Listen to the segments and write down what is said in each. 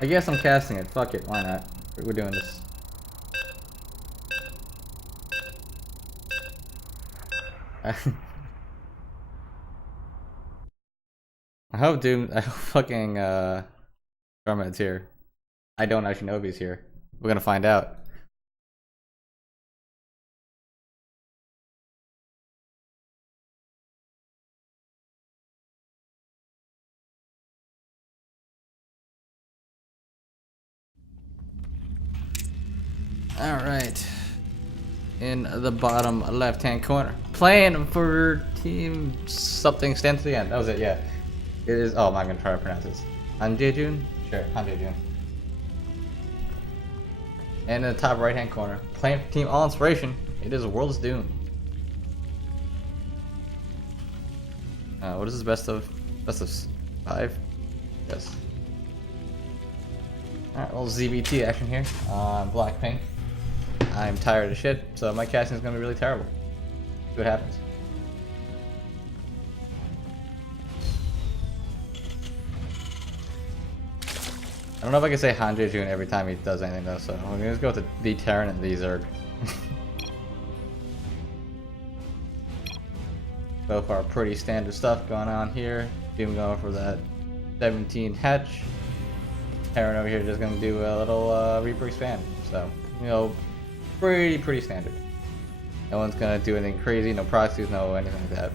I guess I'm casting it. Fuck it. Why not? We're doing this. I hope Doom. I hope fucking Garment's here. I don't actually know if he's here. We're gonna find out. All right. In the bottom left-hand corner, playing for team something. Stand to the end. That was it. Yeah. It is. Oh, I'm gonna try to pronounce this. Hanjejun. Sure, Hanjejun. And in the top right-hand corner, playing for team All Inspiration. It is World's Doom. What is this best of? Best of 5? Yes. Alright, little ZBT action here on Blackpink. I'm tired of shit, so my casting is gonna be really terrible. See what happens. I don't know if I can say Hanjejun every time he does anything though, so I'm gonna just go with the Terran and the Zerg. So far, pretty standard stuff going on here. Doom going for that 17 hatch. Terran over here just gonna do a little Reaper expand. So, you know, pretty standard. No one's gonna do anything crazy, no proxies, no anything like that.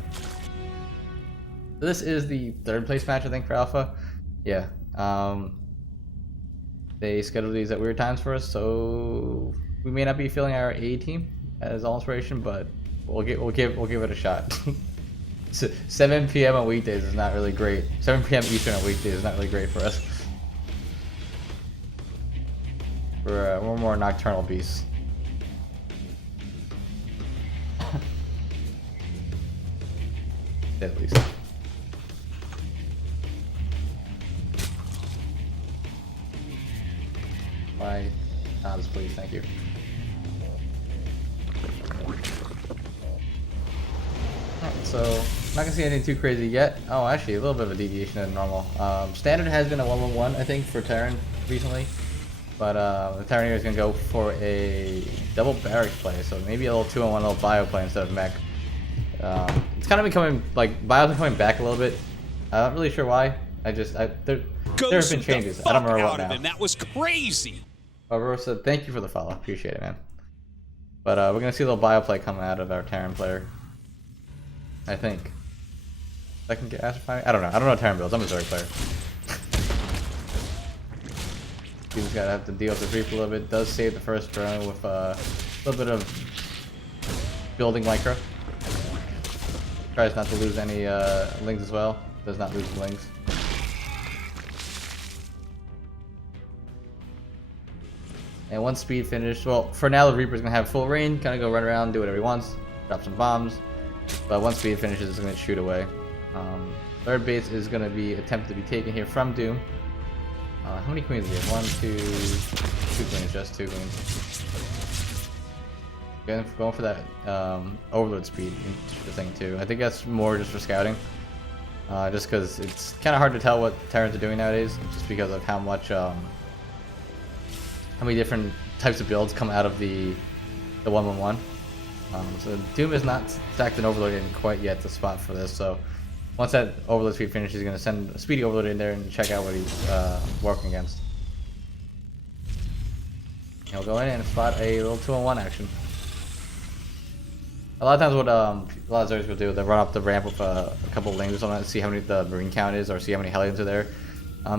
So this is the 3rd place match, I think, for Alpha. Yeah. They scheduled these at weird times for us, so we may not be feeling our A team as All Inspiration, but we'll give it a shot. 7 p.m. on weekdays is not really great. 7 p.m. Eastern on weekdays is not really great for us. We're more nocturnal beasts. At least. Why? Honest, please, thank you. Alright, so not gonna see anything too crazy yet. Oh, actually, a little bit of a deviation than normal. Standard has been a 1-1-1, I think, for Terran recently, but the Terran here is gonna go for a double barracks play, so maybe a little 2-on-1 little bio play instead of mech. It's kind of becoming like bios are coming back a little bit. I'm not really sure why. There have been changes. I don't remember what now. That was crazy. Rosa, thank you for the follow. Appreciate it, man. But we're gonna see a little bio play coming out of our Terran player. I think. Second Gastrify? I don't know. I don't know Terran builds. I'm a Zerg player. He's gotta have to deal with the Reaper a little bit. Does save the first drone with a little bit of building micro. Tries not to lose any lings as well. Does not lose the lings. And once speed finished, well, for now the Reaper's gonna have full range, kind of go run around, do whatever he wants, drop some bombs. But once speed finishes, it's gonna shoot away. 3rd base is gonna be attempted to be taken here from Doom. How many queens do we have? 1, 2 queens, just 2 queens. Going for that overload speed thing too. I think that's more just for scouting. Just because it's kind of hard to tell what Terrans are doing nowadays, just because of how much, how many different types of builds come out of the 1-1-1. So Doom is not stacked and overloaded in quite yet to spot for this. So once that overload speed finishes, he's going to send a speedy overload in there and check out what he's working against. He'll go in and spot a little 2-on-1 action. A lot of times what a lot of Zergs will do, they'll run up the ramp with a couple lings or something to see how many the Marine count is or see how many Hellions are there.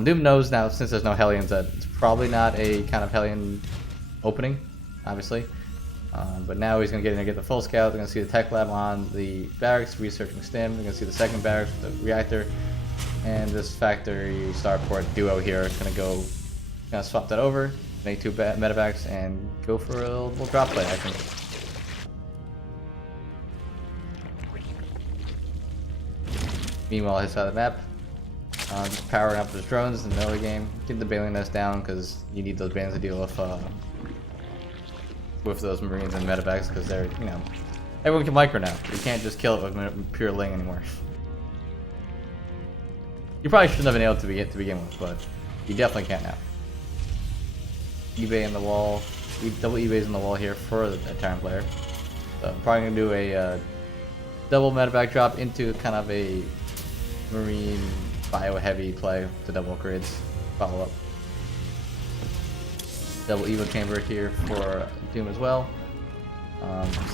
Doom knows now, since there's no Hellions, that it's probably not a kind of Hellion opening, obviously. But now he's going to get in and get the full scout. They're going to see the tech lab on the barracks, researching stim. They're going to see the 2nd barracks with the reactor. And this factory starport duo here is going to go, kind of swap that over, make 2 medevacs, and go for a little drop play, I think. Meanwhile, his side of the map, just powering up his drones in the middle of the game. Get the Baleen Nest down because you need those bands to deal with those Marines and medevacs because they're, you know, everyone can micro now. You can't just kill it with pure ling anymore. You probably shouldn't have been able to begin with, but you definitely can now. eBay in the wall, double eBays in the wall here for the Terran player. So I'm probably gonna do a double medevac drop into kind of a marine bio heavy play to double upgrades. Follow up. Double Evo chamber here for Doom as well.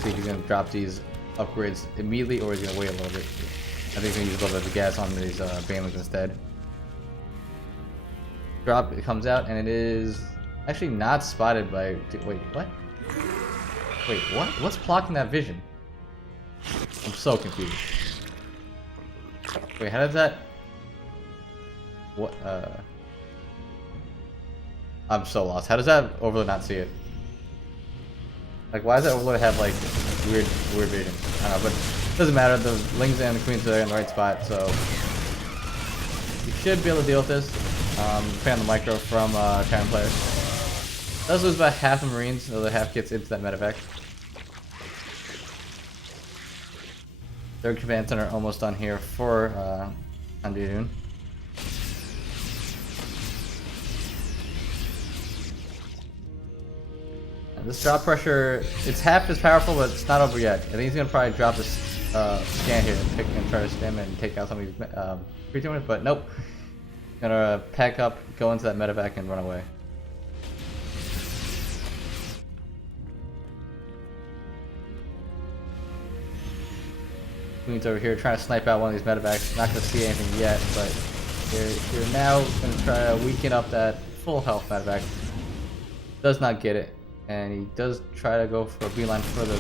See if he's gonna drop these upgrades immediately or is he gonna wait a little bit. I think he's gonna use a little bit of gas on these banelings instead. Drop, it comes out and it is actually not spotted by. Wait, what? Wait, what? What's blocking that vision? I'm so confused. Wait, how does that? What? I'm so lost. How does that Overlord not see it? Like, why does that Overlord have like weird vision? I don't know, but it doesn't matter. The Lings and the Queens are in the right spot, so you should be able to deal with this. Depending on the micro from Terran player. Does lose about half the Marines, so the half gets into that medevac. Third command center almost done here for Anduin. This drop pressure, it's half as powerful, but it's not over yet. I think he's gonna probably drop this scan here and try to stem and take out some of these pre-tuners, but nope. Gonna pack up, go into that medevac, and run away. Queen's over here trying to snipe out one of these medevacs. Not gonna see anything yet, but you're now gonna try to weaken up that full health medevac. Does not get it, and he does try to go for a beeline for the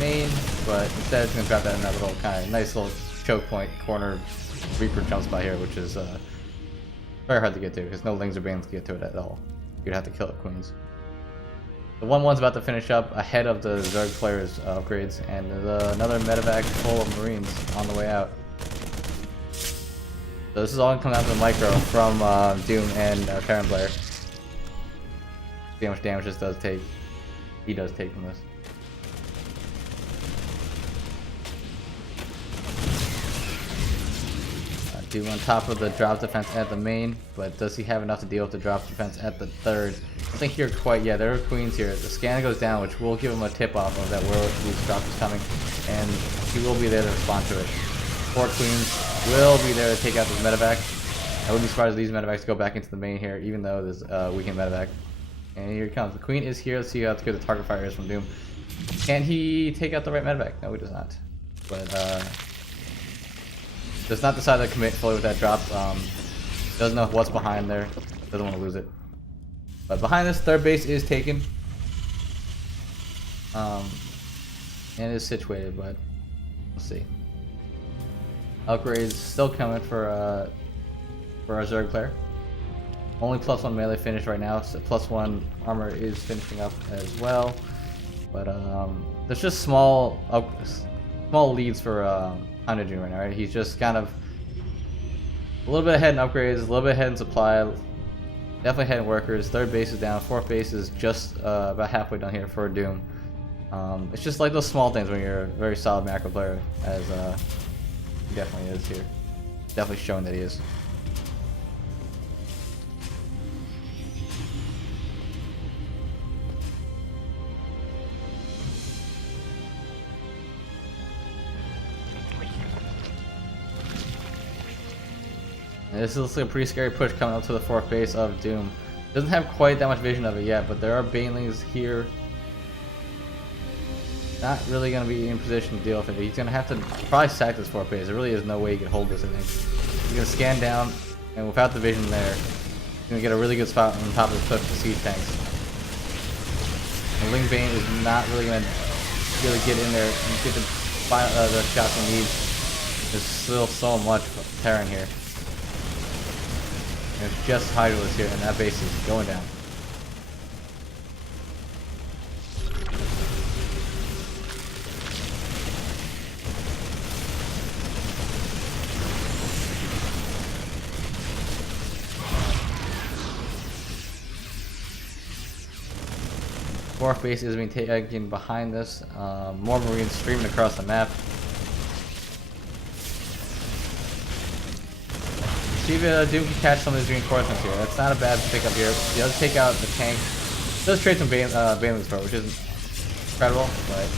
main, but instead it's gonna drop that in that little kind of nice little choke point corner Reaper jump spot here, which is very hard to get to because no Lings or Banes can get to it at all. You'd have to kill it Queens. The 1-1's about to finish up ahead of the Zerg players' upgrades, and there's another medevac full of Marines on the way out. So this is all coming out to the micro from Doom and Terran player. See how much damage this does take. He does take from this. Doom on top of the drop defense at the main, but does he have enough to deal with the drop defense at the third? I think here quite, yeah, there are Queens here. The scan goes down, which will give him a tip off of that where these drops is coming, and he will be there to respond to it. 4 Queens will be there to take out this medevac. I wouldn't be surprised if these medevacs go back into the main here, even though there's a weakened medevac. And here he comes. The Queen is here. Let's see how good the target fire is from Doom. Can he take out the right medevac? No, he does not. But does not decide to commit fully with that drop. Doesn't know what's behind there. Doesn't want to lose it. But behind this, third base is taken. And is situated, but we'll see. Upgrades still coming for our Zerg player. Only +1 melee finish right now, so +1 armor is finishing up as well. But there's just small leads for Anduin right now, right? He's just kind of a little bit ahead in upgrades, a little bit ahead in supply, definitely ahead in workers. Third base is down, fourth base is just about halfway done here for Doom. It's just like those small things when you're a very solid macro player, as he definitely is here. Definitely showing that he is. And this is like a pretty scary push coming up to the fourth base of Doom. Doesn't have quite that much vision of it yet, but there are Banelings here. Not really going to be in position to deal with it. He's going to have to probably sack this fourth base. There really is no way he can hold this, I think. He's going to scan down, and without the vision there, he's going to get a really good spot on top of the cliff to siege tanks. And Ling Bane is not really going to really get in there and get the shots he needs. There's still so much Terran here. And it's just Hydralisk here, and that base is going down. Fourth base is being taken behind this. More Marines streaming across the map. See if Doom can catch some of these reinforcements here. That's not a bad pickup here. He does take out the tank Does trade some Baneling's Throat, which isn't incredible, but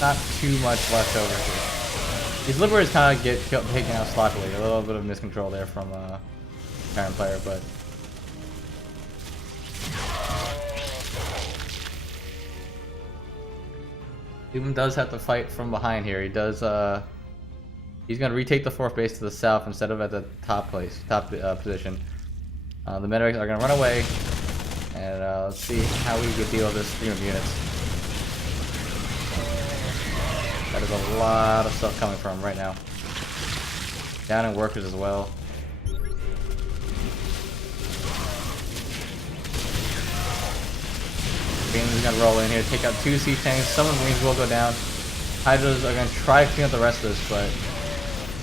not too much left over here. These Liberators kind of get taken out sloppily. A little bit of miscontrol there from Terran player, but Doom does have to fight from behind here. He does. He's gonna retake the 4th base to the south instead of at the top position. The medics are gonna run away, and let's see how we can deal with this stream of units. That is a lot of stuff coming from him right now. Down in workers as well. Marines gonna roll in here, take out 2 Siege Tanks. Some of the Marines will go down. Hydras are gonna try to clean up the rest of this, but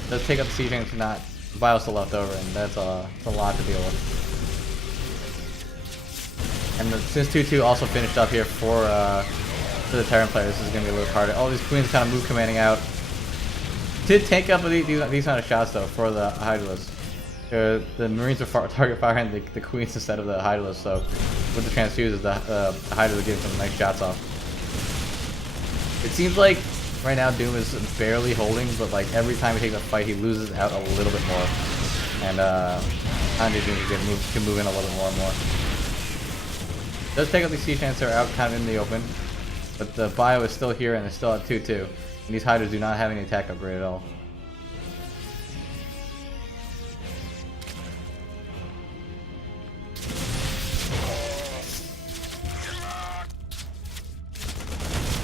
does take out the Siege Tanks, not Bio's still left over, and that's a lot to deal with. And since 2-2 also finished up here for the Terran player, this is gonna be a little harder. All these Queens kind of move commanding out. Did take up these kind of shots though for the Hydralisks. The Marines are target firing the Queens instead of the Hydralisks, so with the transfuses, the Hydra are getting some nice shots off. It seems like right now Doom is barely holding, but like every time he takes a fight, he loses out a little bit more, and Hanji Doom can move in a little bit more and more. Does take out these Siege Tanks that are out kind of in the open, but the Bio is still here and they're still at 2-2, and these Hydras do not have any attack upgrade at all.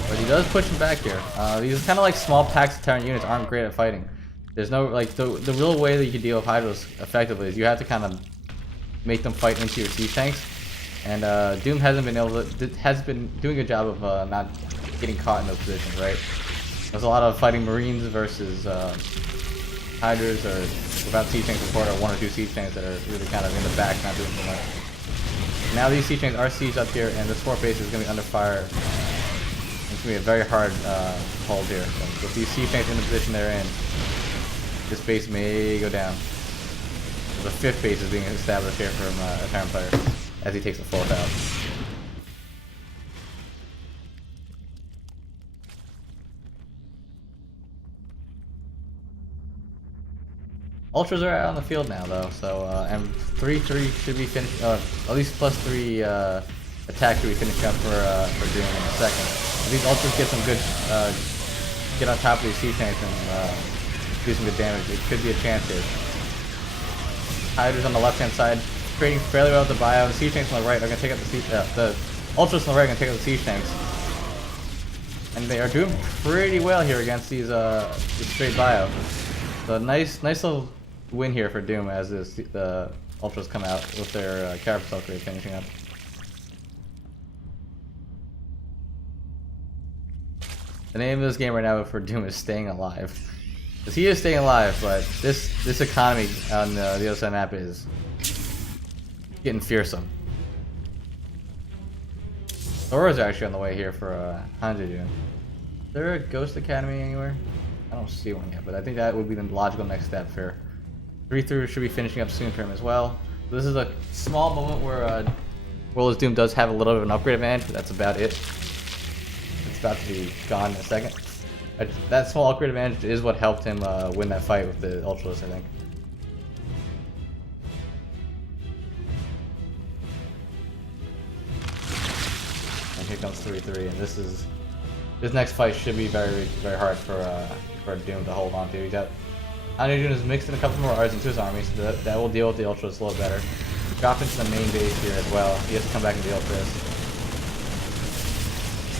But he does push him back here. These kind of like small packs of Terran units aren't great at fighting. There's no like the real way that you can deal with Hydras effectively is you have to kind of make them fight into your Siege Tanks. And Doom hasn't been doing a good job of not getting caught in those positions, right? There's a lot of fighting Marines versus Hydras, or without Siege Tank support, or 1 or 2 Siege Tanks that are really kind of in the back, not doing so much. Now these Siege Tanks are sieged up here, and this 4th base is going to be under fire. It's going to be a very hard hold here. So with these Siege Tanks in the position they're in, this base may go down. The 5th base is being established here from a Terran player as he takes the 4th out. Ultras are out on the field now though, so and 3-3 should be finished. At least +3 attack should be finished up for Doom in a second. If these Ultras get some good get on top of these Siege Tanks and do some good damage, it could be a chance here. Hydras on the left hand side, trading fairly well with the Bio. The Siege Tanks on the right are going to take out the Ultras on the right are going to take out the Siege Tanks. And they are doing pretty well here against these straight Bio. So nice little win here for Doom as the Ultras come out with their Carapace upgrade finishing up. The name of this game right now for Doom is Staying Alive. Because he is staying alive, but this economy on the other side of the map is getting fearsome. Auroras are actually on the way here for Hanji Doom. Is there a Ghost Academy anywhere? I don't see one yet, but I think that would be the logical next step here. 3-3 should be finishing up soon for him as well. So this is a small moment where Warlords Doom does have a little bit of an upgrade advantage, but that's about it. It's about to be gone in a second. That small upgrade advantage is what helped him win that fight with the Ultras, I think. And here comes 3-3, and this next fight should be very hard for Doom to hold on to. He's got Hanji Doom has mixed in a couple more Ards into his army, so that will deal with the Ultras a little better. Drop into the main base here as well. He has to come back and deal with this.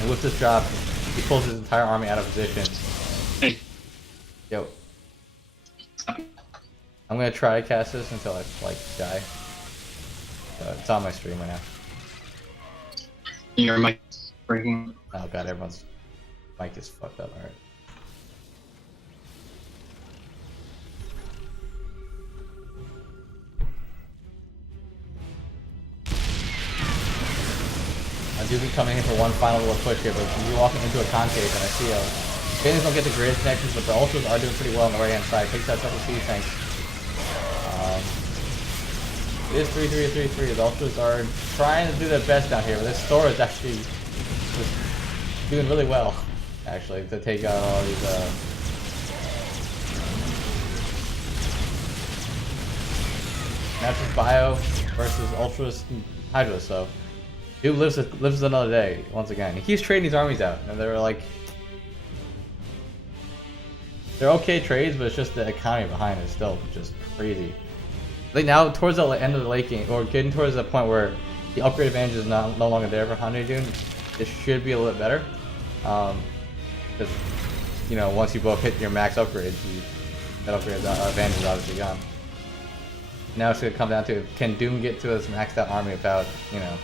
And with this drop, he pulls his entire army out of position. Yo. I'm gonna try to cast this until I like die. It's on my stream right now. Your mic breaking. Oh god, everyone's mic is fucked up, alright. I do be coming in for one final little push here, but you're walking into a concave and I see Banelings don't get the greatest connections, but the Ultras are doing pretty well on the right hand side. Takes out a couple Siege Tanks. It is 3-3-3-3. The Ultras are trying to do their best down here, but this Thor is actually just doing really well, actually, to take out all these. Now it's just Bio versus Ultras and Hydra, so Doom lives another day once again. He keeps trading these armies out, and they're like, they're okay trades, but it's just the economy behind it is still just crazy. Like now, towards the end of the late game, or getting towards the point where the upgrade advantage is no longer there for Hanedun, it should be a little bit better. Because, you know, once you both hit your max upgrades, that upgrade advantage is obviously gone. Now it's going to come down to, can Doom get to his maxed out army without, you know,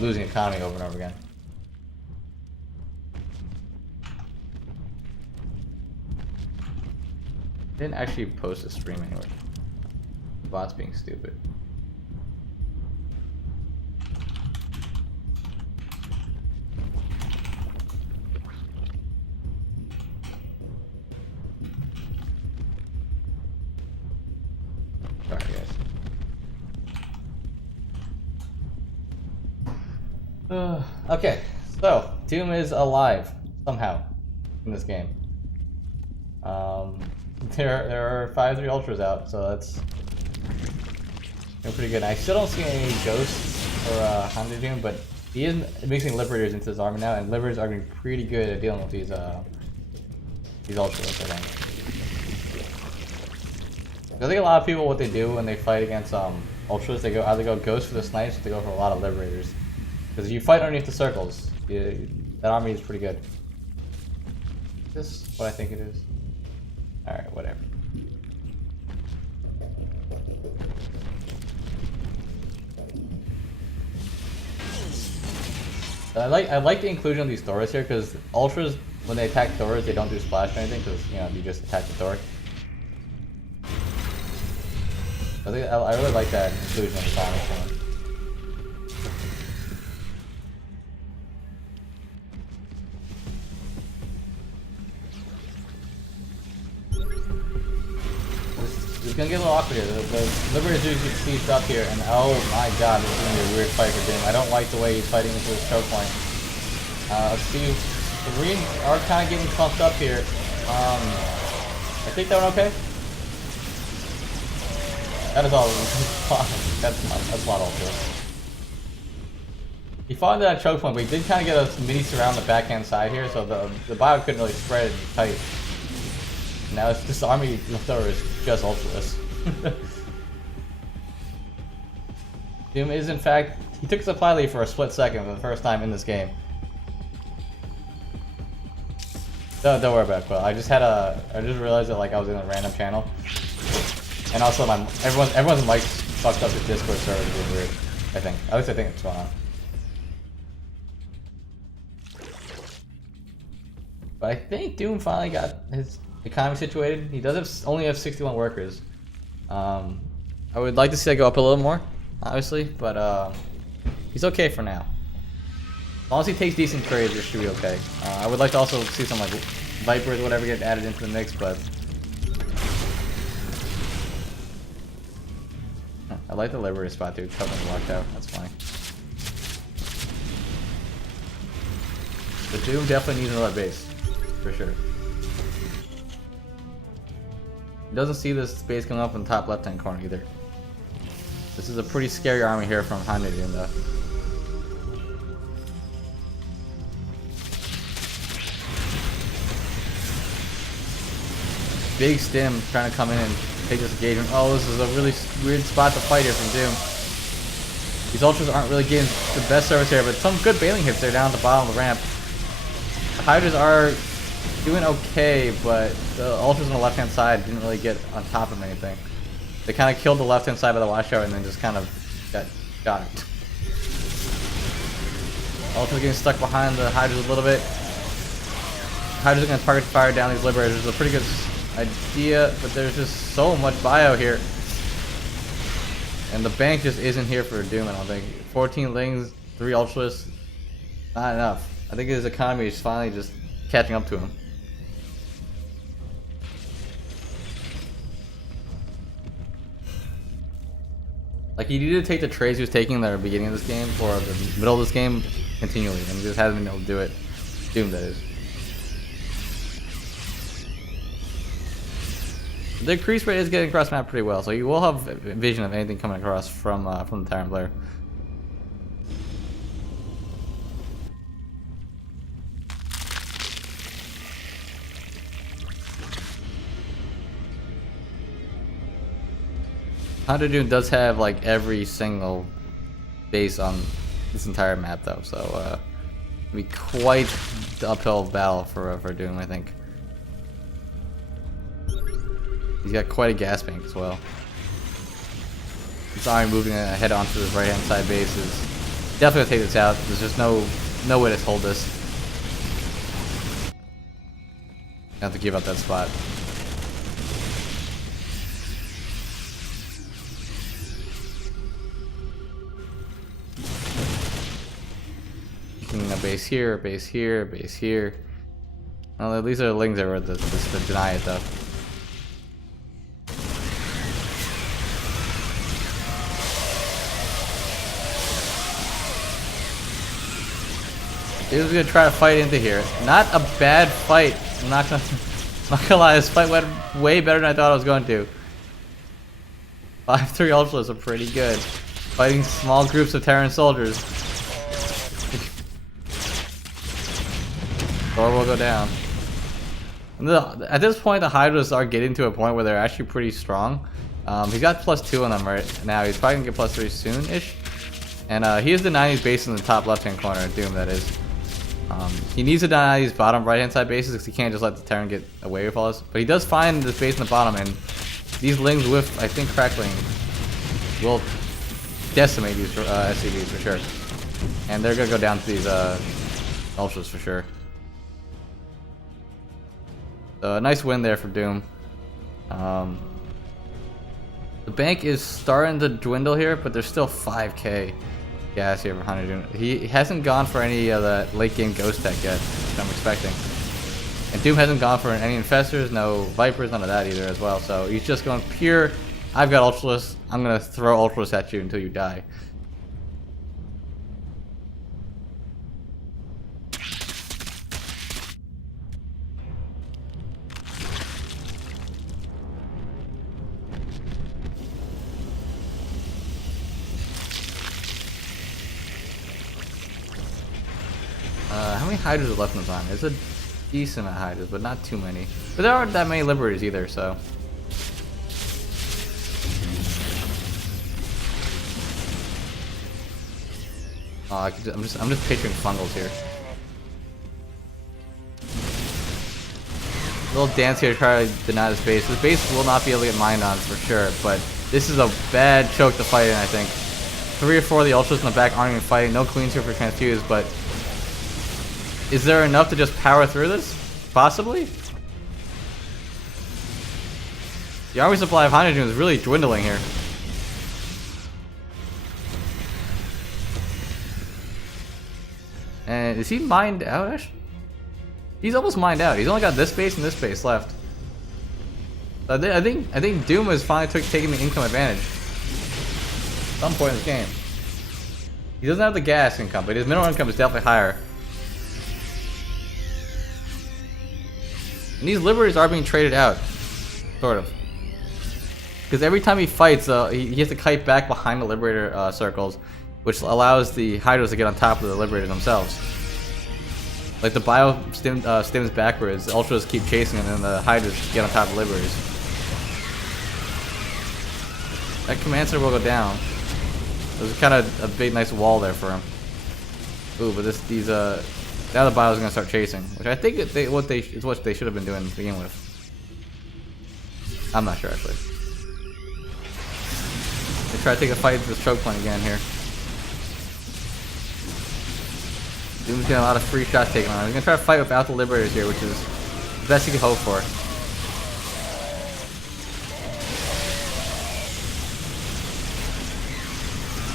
losing economy over and over again? Didn't actually post a stream anyway. Bot's being stupid. Sorry, guys. Okay, so Doom is alive somehow in this game. There are 5-3 Ultras out, so that's pretty good. I still don't see any Ghosts or Hanedun, but he is mixing Liberators into his army now, and Liberators are going to be pretty good at dealing with these Ultras, I think. I think a lot of people, what they do when they fight against Ultras, they either go Ghost for the snipes, or they go for a lot of Liberators. Because if you fight underneath the circles, that army is pretty good. Is this what I think it is? Alright, whatever. I like the inclusion of these Thoras here, because Ultras, when they attack Thoras, they don't do splash or anything, because, you know, you just attack the Thor. I really like that inclusion of the Thomas one. It's gonna get a little awkward here. The Liberators do get sieged up here, and oh my god, this is gonna be a weird fight for Doom. I don't like the way he's fighting into his choke point. Let's see. The Marines are kind of getting clumped up here. I think they're okay. That is all. That's a lot of Ultras. He fought into that choke point, but he did kind of get a mini surround the backhand side here, so the bio couldn't really spread tight. Now it's this army leftover is just Ultras. Doom is, in fact, he took supply lead for a split second for the first time in this game. Don't worry about it, Quill. I just realized that like I was in a random channel, and also everyone's mic fucked up. The Discord server is being weird. I think. At least I think it's going on. But I think Doom finally got his economy situated. He does only have 61 workers. I would like to see that go up a little more, obviously, but he's okay for now. As long as he takes decent trades, it should be okay. I would like to also see some like Vipers or whatever get added into the mix, but I like the Liberator spot too. Covenant walked out. That's fine. But Doom definitely needs another base, for sure. He doesn't see this space coming up in the top left-hand corner either. This is a pretty scary army here from Hanedun though. Big Stim trying to come in and take this engagement. Oh, this is a really weird spot to fight here from Doom. These Ultras aren't really getting the best service here, but some good bailing hits there down at the bottom of the ramp. The Hydras are doing okay, but the Ultras on the left-hand side didn't really get on top of anything. They kind of killed the left-hand side of the washout and then just kind of got it. Ultras getting stuck behind the Hydras a little bit. Hydras are going to target fire down these Liberators. It's a pretty good idea, but there's just so much bio here. And the bank just isn't here for Doom, I don't think. 14 Lings, 3 Ultras, not enough. I think his economy is finally just catching up to him. Like, he needed to take the trades he was taking in the beginning of this game, or the middle of this game, continually, and he just hasn't been able to do it. Doom, that is. The increase rate is getting across map pretty well, so you will have vision of anything coming across from the Tyrant player. Hounded Doom does have like every single base on this entire map though, so it'll be quite the uphill battle for Doom, I think. He's got quite a gas bank as well. His army moving ahead onto his right hand side base is definitely gonna take this out. There's just no way to hold this. I have to give up that spot. A base here, a base here, a base here. Well, these are the lings that were to deny it though. He was gonna try to fight into here. Not a bad fight. I'm not gonna lie, this fight went way better than I thought it was going to. 5-3 Ultras are pretty good. Fighting small groups of Terran soldiers. Thor will go down. At this point, the Hydras are getting to a point where they're actually pretty strong. He's got +2 on them right now. He's probably gonna get +3 soon-ish. And he is denying his base in the top left-hand corner of Doom, that is. He needs to deny these bottom right-hand side bases because he can't just let the Terran get away with all this. But he does find this base in the bottom, and these lings with, I think, Crackling will decimate these SCVs for sure. And they're gonna go down to these Ultras for sure. So a nice win there for Doom. The bank is starting to dwindle here, but there's still 5k gas here for Hounded Doom. He hasn't gone for any of the late game ghost tech yet, which I'm expecting. And Doom hasn't gone for any infestors, no vipers, none of that either as well. So he's just going pure, I've got Ultras, I'm gonna throw Ultras at you until you die. How many Hydras are left in the army? There's a decent amount of Hydras, but not too many. But there aren't that many Liberators either, so. Oh, I'm just picturing Fungals here. Little dance here to try to deny this base. This base will not be able to get mined on for sure, but this is a bad choke to fight in, I think. 3 or 4 of the Ultras in the back aren't even fighting. No Queens here for Transfuse, but is there enough to just power through this? Possibly? The army supply of Hounded Doom is really dwindling here. And is he mined out, actually? He's almost mined out. He's only got this base and this base left. I think Doom is finally taking the income advantage. At some point in this game. He doesn't have the gas income, but his mineral income is definitely higher. And these Liberators are being traded out, sort of. Because every time he fights, he has to kite back behind the Liberator circles, which allows the Hydras to get on top of the Liberators themselves. Like the bio stems backwards, the Ultras keep chasing him, and the Hydras get on top of the Liberators. That Command Center will go down. There's kind of a big, nice wall there for him. Ooh, but now the bio's gonna start chasing, which I think is what they should have been doing to begin with. I'm not sure actually. They try to take a fight to this choke point again here. Doom's getting a lot of free shots taken on him. He's gonna try to fight without the Liberators here, which is the best he can hope for.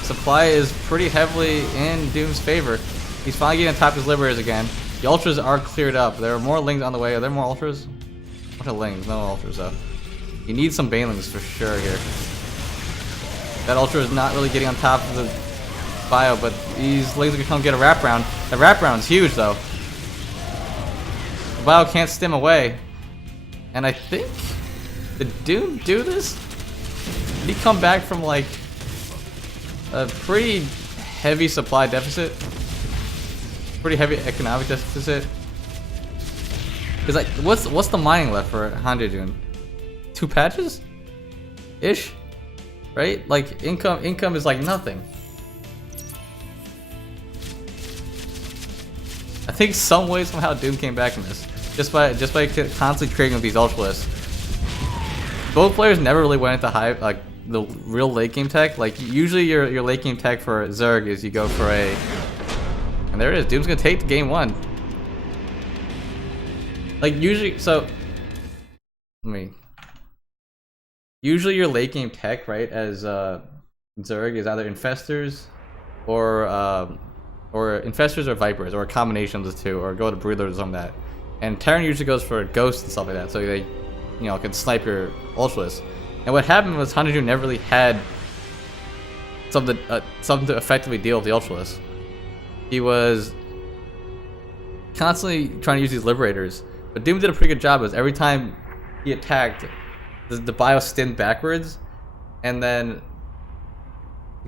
Supply is pretty heavily in Doom's favor. He's finally getting on top of his Liberators again. The Ultras are cleared up. There are more Lings on the way. Are there more Ultras? What are Lings? No Ultras though. You need some Banelings for sure here. That Ultra is not really getting on top of the bio, but these laser can come get a wraparound. The wraparound's huge though. The bio can't stim away. And I think, did Doom do this? Did he come back from like a pretty heavy supply deficit? Pretty heavy economic deficit? Cause like, what's the mining left for Hanjejun? 2 patches? Ish? Right? Like income is like nothing. I think some way somehow Doom came back from this. Just by constantly trading with these Ultralisks. Both players never really went into high like the real late game tech. Like usually your late game tech for Zerg is you go for a, and there it is. Doom's gonna take the game 1. Like usually, so usually your late game tech, right, as Zerg is either infestors or infestors or vipers, or a combination of the two, or go to breeders or something like that. And Terran usually goes for ghosts and stuff like that, so they, you know, can snipe your Ultralisk. And what happened was Hanjejun never really had something to effectively deal with the Ultralisk. He was constantly trying to use these Liberators, but Doom did a pretty good job. Because every time he attacked, the bio stemmed backwards, and then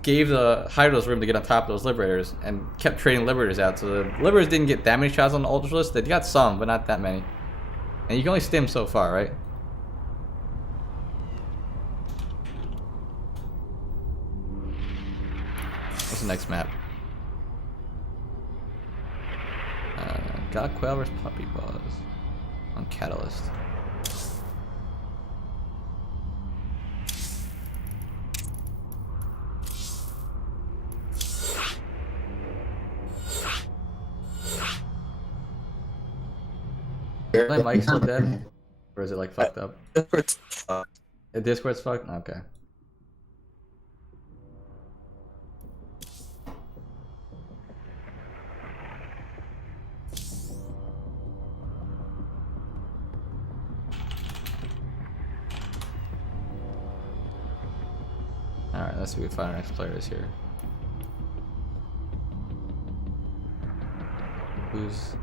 gave the Hydros room to get on top of those Liberators, and kept trading Liberators out. So the Liberators didn't get that many shots on the Ultralisk. They got some, but not that many. And you can only stim so far, right? What's the next map? God Quail vs Puppy Paws on Catalyst. Is my mic still dead? Or is it like fucked up? Discord's fucked. Discord's fucked? Okay. Alright, let's see if we find our next players here. Who's...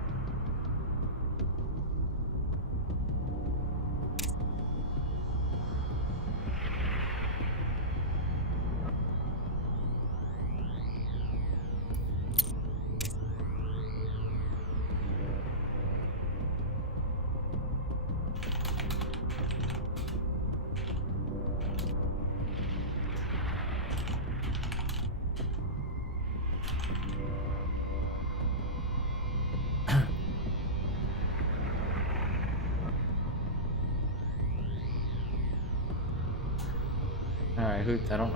Alright, who... I don't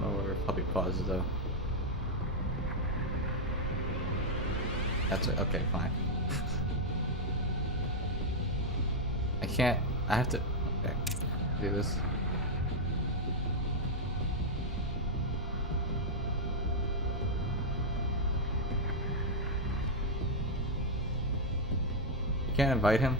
know where Puppy Paws is though. That's it. Okay, fine. I can't... I have to... Okay. Do this. You can't invite him?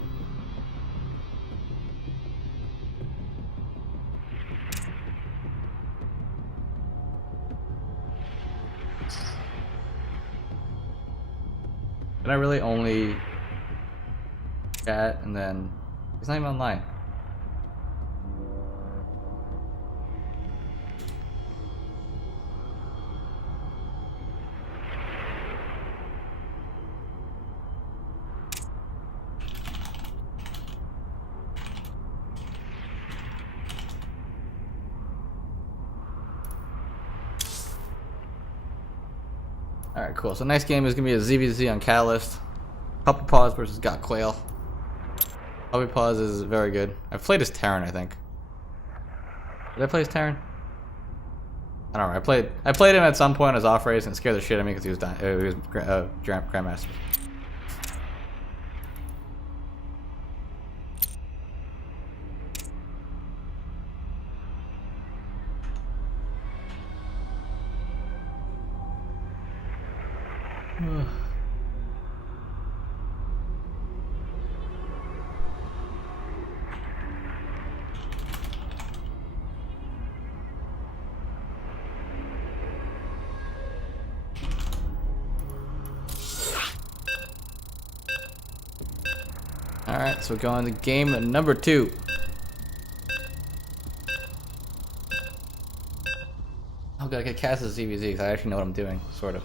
Can I really only chat and then he's not even online? Alright, cool. So next game is going to be a ZVZ on Catalyst. Puppy Paws versus Got Quail. Puppy Paws is very good. I've played as Terran, I think. Did I play as Terran? I don't know. I played him at some point as off race and it scared the shit out of me because he was Grandmaster. Alright, so we're going to game number 2. Oh god, I get cast as ZVZ because I actually know what I'm doing, sort of.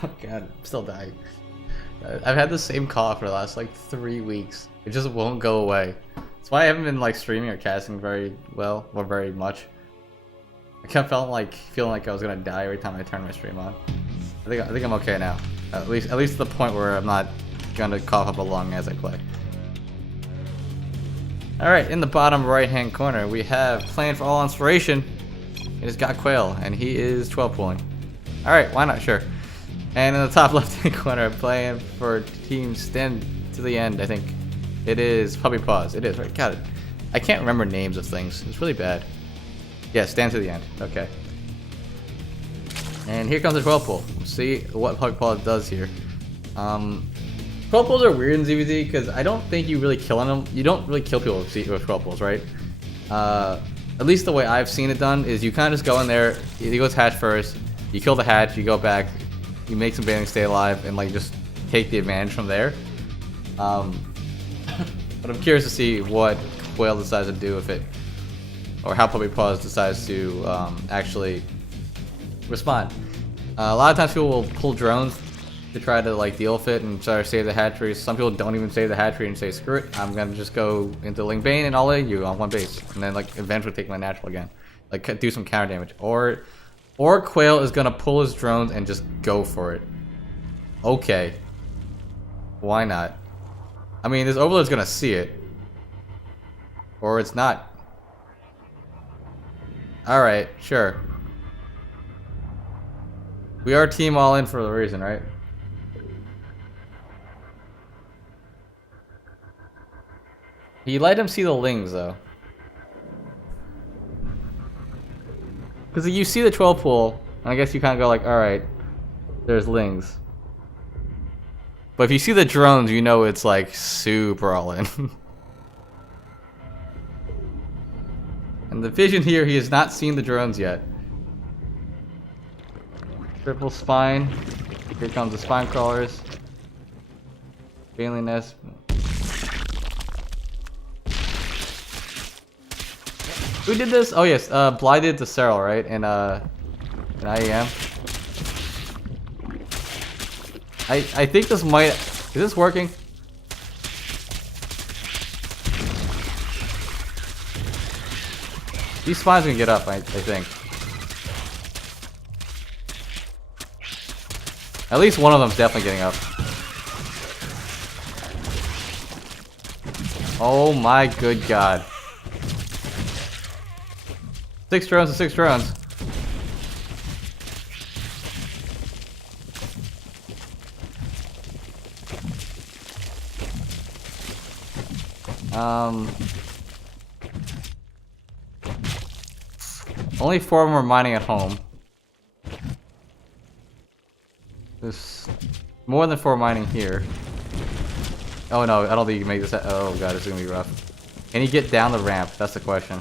Oh god, I'm still dying. I've had the same cough for the last like 3 weeks. It just won't go away. That's why I haven't been like streaming or casting very well or very much. I kept feeling like I was gonna die every time I turned my stream on. I think I'm okay now. At least to the point where I'm not gonna cough up a lung as I play. Alright, in the bottom right hand corner we have Plan for All Inspiration. It has got Quail and he is 12 pulling. Alright, why not? Sure. And in the top left hand corner, playing for Team Stand to the End, I think. It is Puppy Paws. It is, right? Got it. I can't remember names of things. It's really bad. Yeah, Stand to the End. Okay. And here comes the 12 pull. We'll see what Puppy Paws does here. 12 pulls are weird in ZVZ because I don't think you really killing them. You don't really kill people with 12 pulls, right? At least the way I've seen it done is you kind of just go in there, you go to hatch first, you kill the hatch, you go back, you make some Bailing stay alive, and like just take the advantage from there. But I'm curious to see what Quail decides to do with it, or how Puppy Paws decides to actually respond. A lot of times people will pull drones to try to like deal with it and try to save the hatchery. Some people don't even save the hatchery and say screw it, I'm gonna just go into Ling Bane and I'll lay you on one base, and then like eventually take my natural again, like do some counter damage. Or Quail is gonna pull his drones and just go for it. Okay. Why not? I mean, this Overlord's gonna see it. Or it's not. Alright, sure. We are team all in for a reason, right? He let him see the Lings, though. Because you see the 12 pull, and I guess you kind of go like, alright, there's Lings. But if you see the drones, you know it's like super all in. And the vision here, he has not seen the drones yet. Triple spine. Here comes the spine crawlers. Failing nest. Who did this? Oh yes, Bly did to Serral, right? In IEM. I think this might. Is this working? These spines can get up, I think. At least one of them's definitely getting up. Oh my good god. 6 drones and 6 drones. Only 4 of them are mining at home. There's more than 4 mining here. Oh no, I don't think you can make this. Oh god, it's gonna be rough. Can he get down the ramp? That's the question.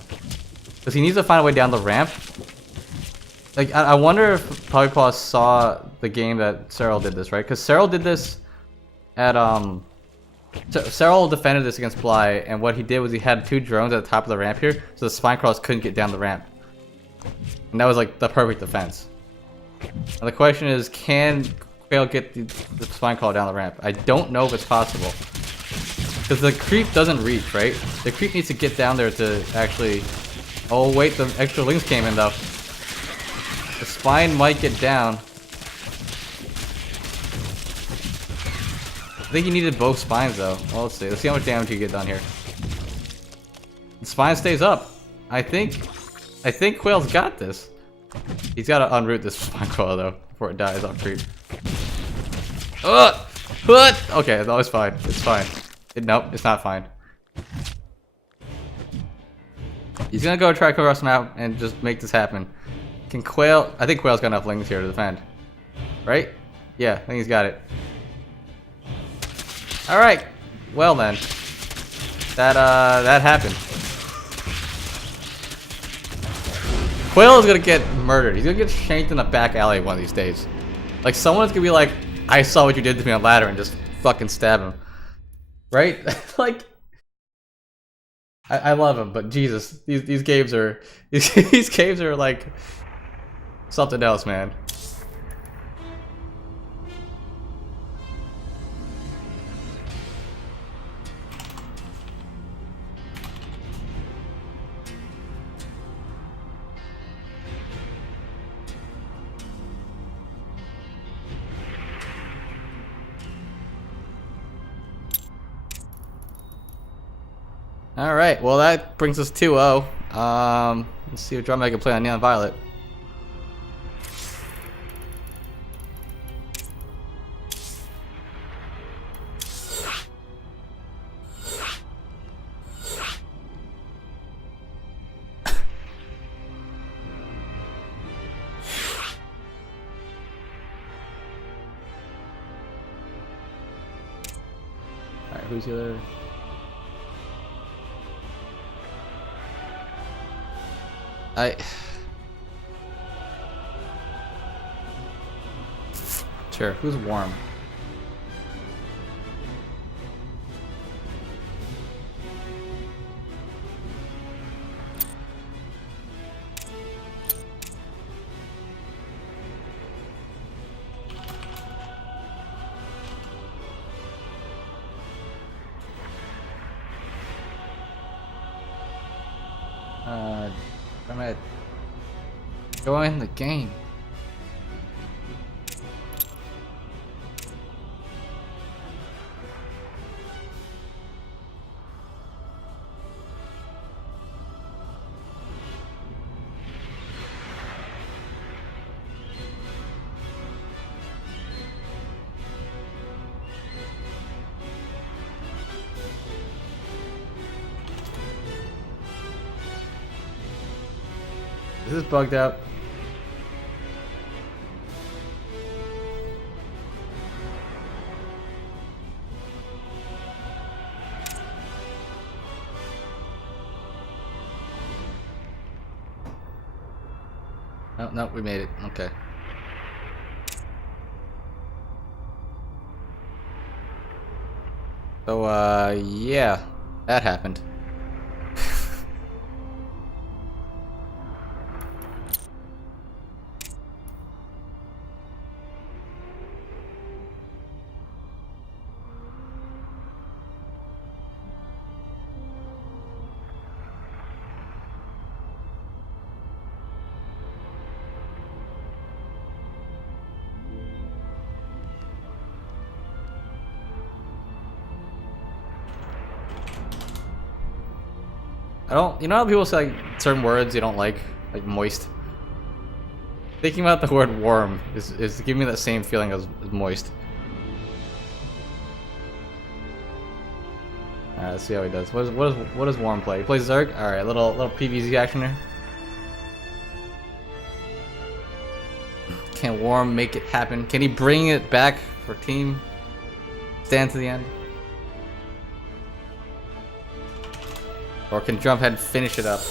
Because he needs to find a way down the ramp. Like, I wonder if Puppy Paws saw the game that Serral did this, right? Because Serral did this at, Serral defended this against Bly, and what he did was he had 2 drones at the top of the ramp here, so the spine crawlers couldn't get down the ramp. And that was, like, the perfect defense. And the question is, can Quail get the spine crawler down the ramp? I don't know if it's possible. Because the creep doesn't reach, right? The creep needs to get down there to actually... Oh wait, the extra Lings came in though. The spine might get down. I think he needed both spines though. Well, let's see. Let's see how much damage he get done here. The spine stays up. I think Quail's got this. He's got to unroot this spine coil though before it dies off creep. What? Okay, that was fine. It's fine. Nope, it's not fine. He's gonna go try to cover us map and just make this happen. Can Quail? I think Quail's got enough Lings here to defend. Right? Yeah, I think he's got it. Alright. Well then. That happened. Quill is gonna get murdered. He's gonna get shanked in the back alley one of these days. Like, someone's gonna be like, I saw what you did to me on ladder, and just fucking stab him. Right? Like, I love him, but Jesus, these games are these games are like something else, man. All right, well that brings us 2-0. Let's see what drama I can play on Neon Violet. All right, who's the other? Sure, who's warm? I'm at join the game. Is this bugged out? Oh, no, we made it. Okay. So, yeah, that happened. You know how people say like, certain words you don't like moist? Thinking about the word worm is giving me that same feeling as moist. Alright, let's see how he does. What does Worm play? He plays Zerg? Alright, little PvZ action here. Can Worm make it happen? Can he bring it back for team? Stand to the end? Or can Drumhead finish it up?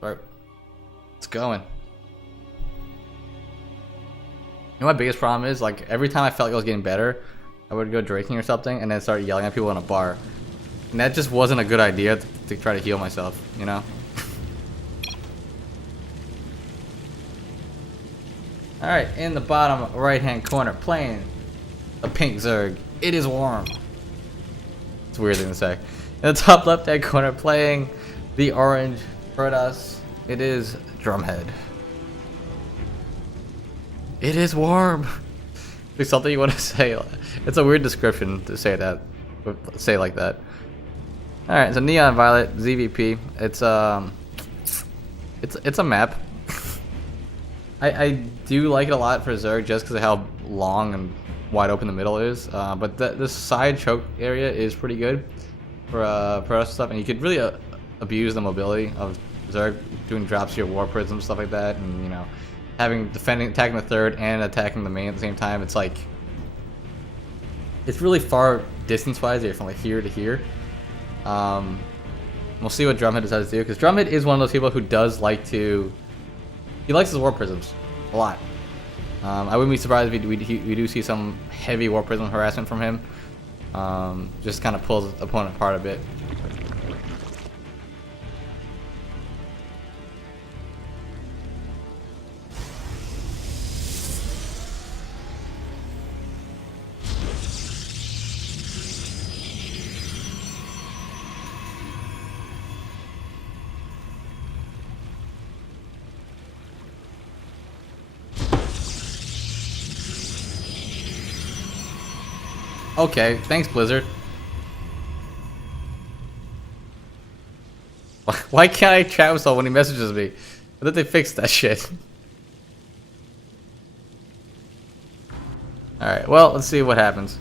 Right. It's going. You know, my biggest problem is, like, every time I felt like I was getting better, I would go drinking or something and then start yelling at people in a bar. And that just wasn't a good idea to try to heal myself, you know? Alright, in the bottom right hand corner, playing a pink Zerg. It is Worm. It's a weird thing to say. In the top left hand corner, playing the orange Protoss. It is Drumhead. It is Worm. There's something you want to say. It's a weird description to say that. Say like that. All right, so Neon Violet ZVP. It's a map. I do like it a lot for Zerg just because of how long and wide open the middle is. But this side choke area is pretty good for Protoss stuff, and you could really abuse the mobility of Zerg doing drops to your War Prism, stuff like that, and you know, attacking the third and attacking the main at the same time. It's like, it's really far distance-wise, from like here to here. We'll see what Drumhead decides to do, because Drumhead is one of those people who does like to, he likes his War Prisms a lot. I wouldn't be surprised if we do see some heavy War Prism harassment from him. Just kind of pulls the opponent apart a bit. Okay, thanks, Blizzard. Why can't I chat with someone when he messages me? I thought they fixed that shit. Alright, well, let's see what happens.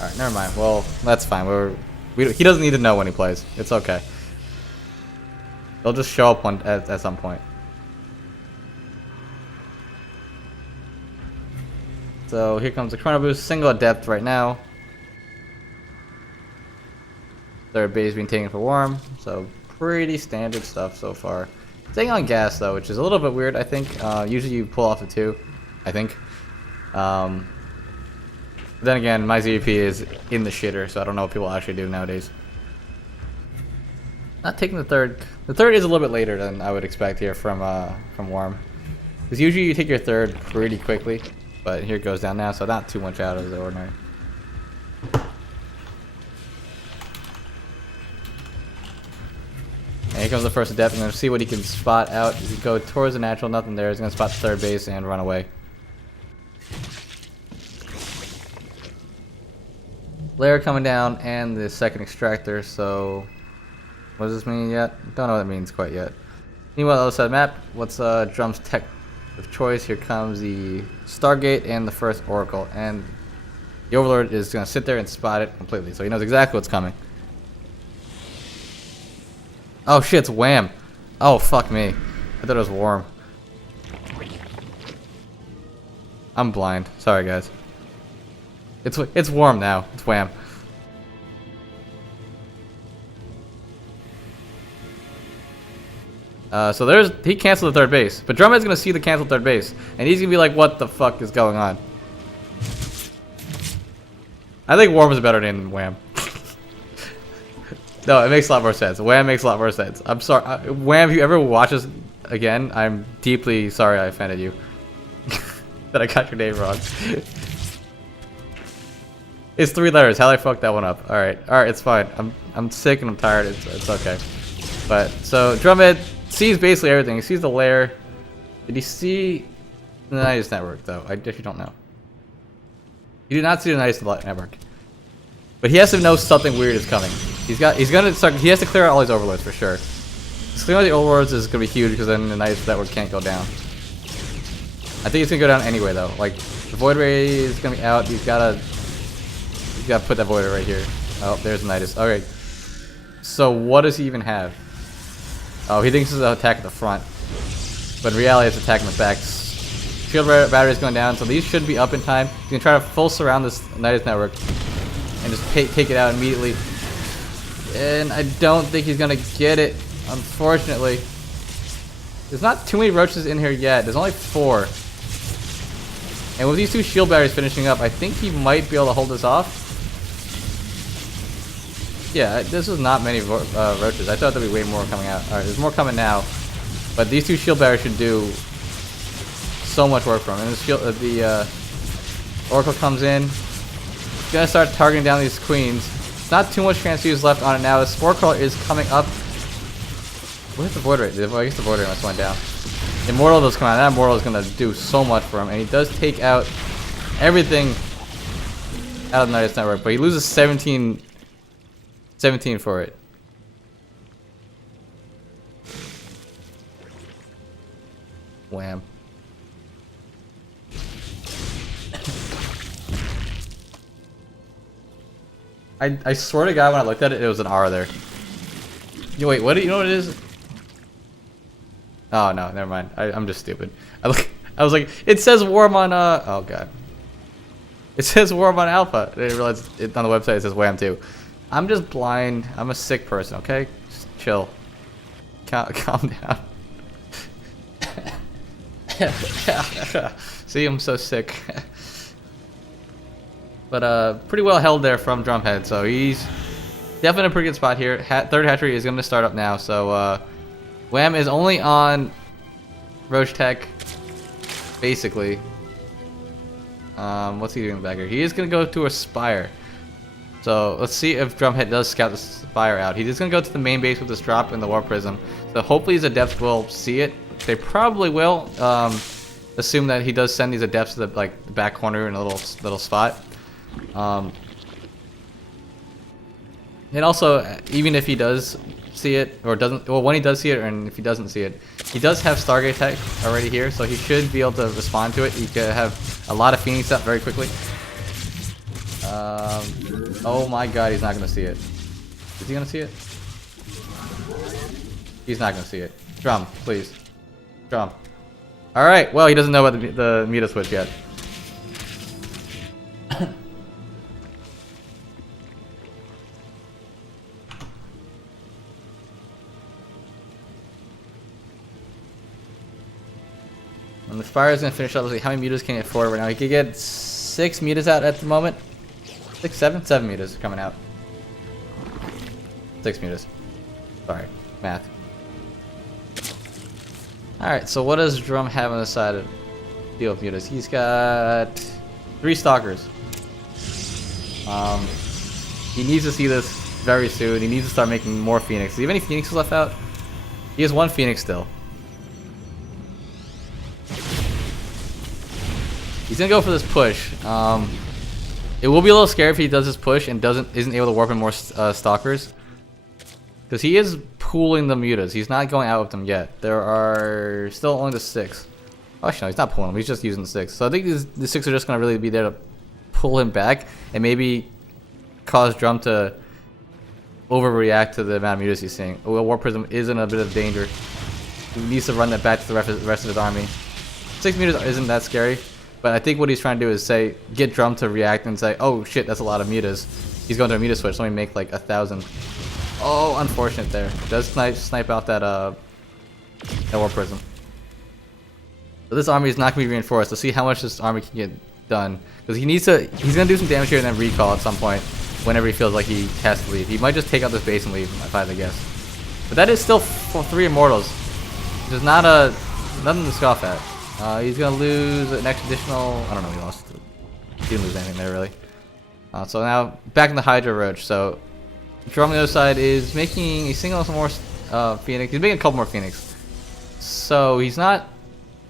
Alright, never mind. Well, that's fine. He doesn't need to know when he plays. It's okay. They'll just show up at some point. So here comes the Chrono Boost. Single at depth right now. Third base being taken for Worm. So pretty standard stuff so far. Staying on gas though, which is a little bit weird, I think. Usually you pull off the 2, I think. Then again, my ZVP is in the shitter, so I don't know what people actually do nowadays. Not taking the third. The third is a little bit later than I would expect here from Worm. Because usually you take your third pretty quickly, but here it goes down now, so not too much out of the ordinary. And here comes the first adept. I'm going to see what he can spot out. If you go towards the natural, nothing there. He's going to spot the third base and run away. Lair coming down and the second extractor, so what does this mean yet? Don't know what it means quite yet. Meanwhile, other side of the map, what's Drum's tech of choice? Here comes the Stargate and the first Oracle, and the Overlord is going to sit there and spot it completely, so he knows exactly what's coming. Oh shit, it's Wham! Oh fuck me. I thought it was Worm. I'm blind. Sorry guys. It's Worm now. It's Wham. So he canceled the third base, but Drumhead's gonna see the canceled third base, and he's gonna be like, "What the fuck is going on?" I think Worm is a better name than Wham. No, it makes a lot more sense. Wham makes a lot more sense. I'm sorry, Wham. If you ever watch this again, I'm deeply sorry I offended you. That I got your name wrong. It's 3 letters. How did I fuck that one up? All right, it's fine. I'm sick and I'm tired. It's okay. But so Drumhead sees basically everything. He sees the lair. Did he see the Nidus network though? I actually don't know. He did not see the Nidus network, but he has to know something weird is coming. He has to clear out all these overlords for sure. Clearing out the overlords is gonna be huge because then the Nidus network can't go down. I think it's gonna go down anyway though. Like the Void Ray is gonna be out. He's gotta put that Void Ray right here. Oh, there's Nidus. Okay. So what does he even have? Oh, he thinks it's an attack at the front, but in reality it's attacking the back. Shield battery is going down, so these should be up in time. He's gonna try to full surround this Nidus network and just take it out immediately. And I don't think he's gonna get it, unfortunately. There's not too many roaches in here yet. There's only 4. And with these 2 shield batteries finishing up, I think he might be able to hold this off. Yeah, this is not many roaches. I thought there'd be way more coming out. Alright, there's more coming now. But these 2 shield batteries should do so much work for him. And the Oracle comes in. He's gonna start targeting down these queens. Not too much transfuse left on it now. The Spore Crawler is coming up. Where's the Void Ray? I guess the Void Ray must went down. Immortal does come out. That Immortal is gonna do so much for him. And he does take out everything out of the Nidus Network, but he loses 17 for it. Wham. I swear to God, when I looked at it, it was an R there. Yo, wait, what do you know what it is? Oh no, never mind. I'm just stupid. I was like, it says Worm on oh god. It says Worm on Alpha. I didn't realize it on the website it says Wham too. I'm just blind. I'm a sick person, okay? Just chill. Calm down. See, I'm so sick. But pretty well held there from Drumhead, so he's definitely in a pretty good spot here. Third hatchery is going to start up now, so Wham is only on Roach Tech, basically. What's he doing back here? He is going to go to a Spire. So let's see if Drumhead does scout the Spire out. He's just going to go to the main base with this drop and the Warp Prism. So hopefully his Adepts will see it. They probably will. Assume that he does send these Adepts to the the back corner in a little spot. And also, even if he does see it, or doesn't, well, when he does see it, and if he doesn't see it, he does have Stargate Tech already here, so he should be able to respond to it. He could have a lot of Phoenix up very quickly. Oh my god, he's not going to see it. Is he going to see it? He's not going to see it. Drum, please. Drum. Alright, well, he doesn't know about the Muta Switch yet. And the Spire is going to finish up. Let's see, how many mutas can he afford right now? He could get 6 mutas out at the moment. 6, 7? 7 mutas coming out. 6 mutas. Sorry, math. Alright, so what does Drum have on the side of deal with mutas? He's got 3 Stalkers. He needs to see this very soon. He needs to start making more Phoenix. Does he have any Phoenixes left out? He has 1 Phoenix still. He's gonna go for this push. It will be a little scary if he does this push and isn't able to warp in more Stalkers, because he is pooling the mutas. He's not going out with them yet. There are still only the 6. Actually, no, he's not pulling them. He's just using the 6. So I think the 6 are just gonna really be there to pull him back and maybe cause Drum to overreact to the amount of mutas he's seeing. Well, Warp Prism is in a bit of danger. He needs to run that back to the rest of his army. 6 mutas isn't that scary. But I think what he's trying to do is get Drum to react and say, oh shit, that's a lot of mutas. He's going to a muta switch, let me make like 1,000. Oh, unfortunate there. Does snipe out that Warp Prism. So this army is not going to be reinforced. Let's see how much this army can get done. Because he's going to do some damage here and then recall at some point whenever he feels like he has to leave. He might just take out this base and leave, if I had to guess. But that is still 3 Immortals. Which is nothing to scoff at. He's gonna lose an extra additional. I don't know. He lost. He didn't lose anything there really. So now back in the Hydra Roach. So Drum on the other side is making a single more Phoenix. He's making a couple more Phoenix. So he's not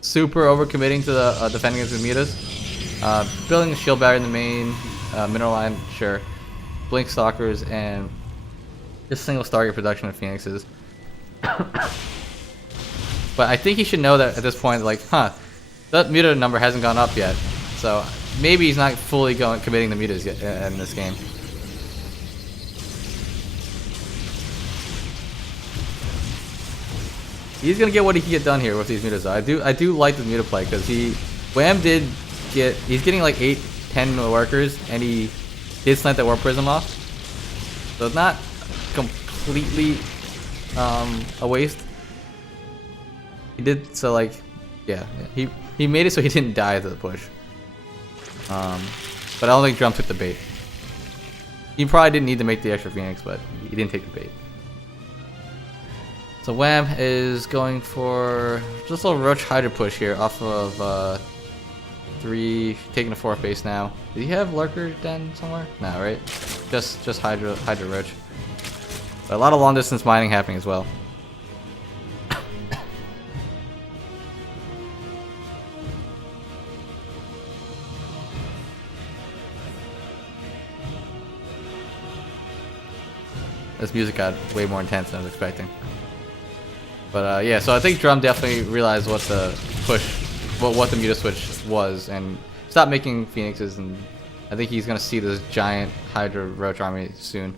super overcommitting to the defending against the mutas. Building a shield barrier in the main mineral line, sure. Blink Stalkers and just single Stargate production of Phoenixes. But I think he should know that at this point, like, that muta number hasn't gone up yet. So maybe he's not fully committing the mutas yet in this game. He's gonna get what he can get done here with these mutas. I do like the muta play because Wham he's getting like 8-10 workers and he did snipe that Warp Prism off. So it's not completely a waste. He did, so like, yeah, he made it so he didn't die to the push. But I don't think Drum took the bait. He probably didn't need to make the extra Phoenix, but he didn't take the bait. So Wham is going for just a little Roach Hydra push here off of 3, taking a 4th base now. Did he have Lurker Den somewhere? No, right? Just Hydra Roach. But a lot of long distance mining happening as well. This music got way more intense than I was expecting. But yeah, so I think Drum definitely realized what the push, what the Muta switch was, and stopped making Phoenixes, and I think he's gonna see this giant Hydra Roach army soon.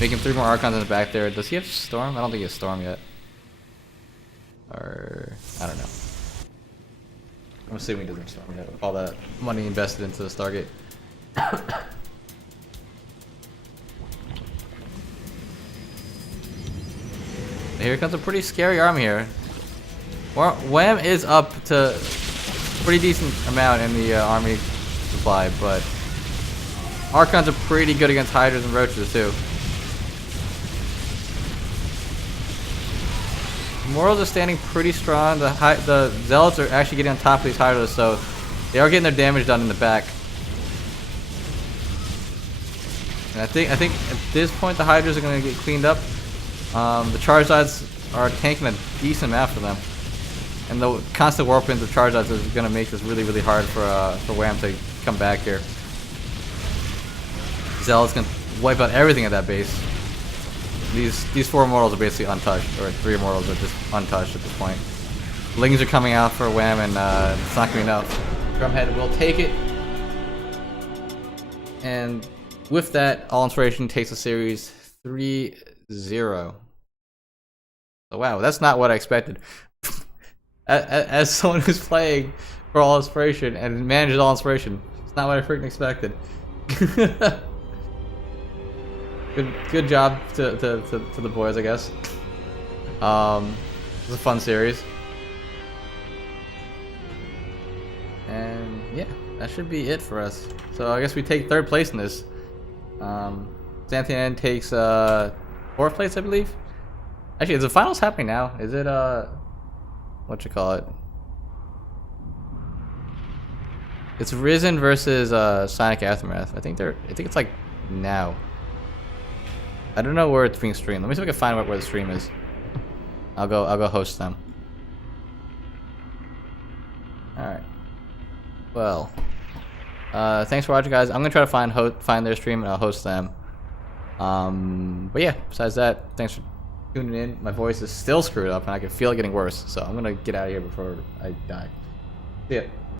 Making 3 more Archons in the back there. Does he have Storm? I don't think he has Storm yet. Or I don't know. I'm assuming he doesn't have Storm yet with all that money invested into the Stargate. Here comes a pretty scary army here. Wham is up to pretty decent amount in the army supply, but Archons are pretty good against Hydras and Roaches too. Morals are standing pretty strong. The Zealots are actually getting on top of these Hydras, so they are getting their damage done in the back. And I think at this point the Hydras are going to get cleaned up. The Charizards are tanking a decent amount for them, and the constant warpings of Charizards is going to make this really, really hard for Wham to come back here. Zealot's going to wipe out everything at that base. These 4 Immortals are basically untouched, or 3 Immortals are just untouched at this point. Lings are coming out for Wham, and it's not going to be enough. Drumhead will take it, and with that, All Inspiration takes the series 3-0. So wow, that's not what I expected. As someone who's playing for All Inspiration and manages All Inspiration, it's not what I freaking expected. Good job to the boys, I guess. It was a fun series. And yeah, that should be it for us. So I guess we take 3rd place in this. Xanthian takes 4th place, I believe. Actually, is the finals happening now? Is it what you call it? It's Risen versus Sonic Aftermath. I think it's like now. I don't know where it's being streamed. Let me see if I can find out where the stream is. I'll go host them. All right. Well, thanks for watching, guys. I'm gonna try to find their stream and I'll host them. But yeah, besides that, thanks for tuning in. My voice is still screwed up and I can feel it getting worse, so I'm gonna get out of here before I die. See ya.